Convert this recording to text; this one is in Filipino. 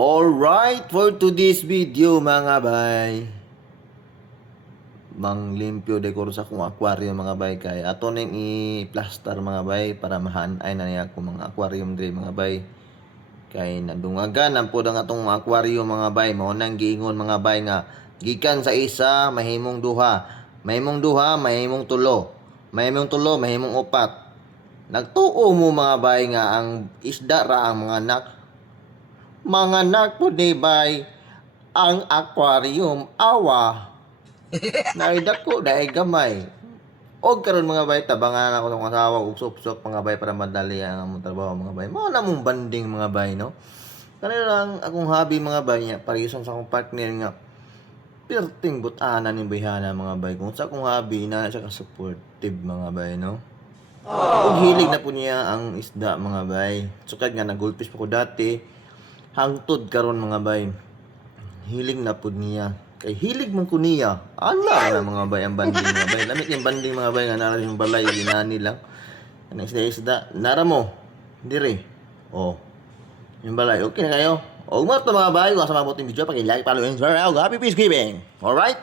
Alright, for today's video mga bay, manglimpyo dekor sa akong aquarium mga bay, kay ato ning i-plaster mga bay para mahanay na niya akong mga aquarium diri mga bay. Kay nadungagan ang pud ang atong aquarium mga bay, mao nang giingon mga bay nga gikan sa isa mahimong duha, mahimong tulo, mahimong upat. Nagtuo mo mga bay nga ang isda ra ang mga anak po ni bay ang aquarium awa naidako daay gamay. Og karon mga bay tabangan ako ng asawa ug sup-sup mga bay para madali ang among trabaho mga bay. Mao na mong banding mga bay no. Kanila lang akong hobby mga bay nya parison sa akong partner nga perting butana ni bayhana mga bay. Kung sa akong hobby na siya ka supportive mga bay no. Ug hilig na po niya ang isda mga bay. Sukad nga nagulpis pa ko dati. Hangtod karon mga bay, hilig na pud niya, kay hilig man ko niya ala na mga bay ang banding mga bay, lamit yung banding mga bay nga nara yung balay ginani lang ang isda nara mo dire oh yung balay okay na kayo og mo to mga bay. Kung sa mabuting video paki-like, follow and share. Happy peacekeeping. Alright.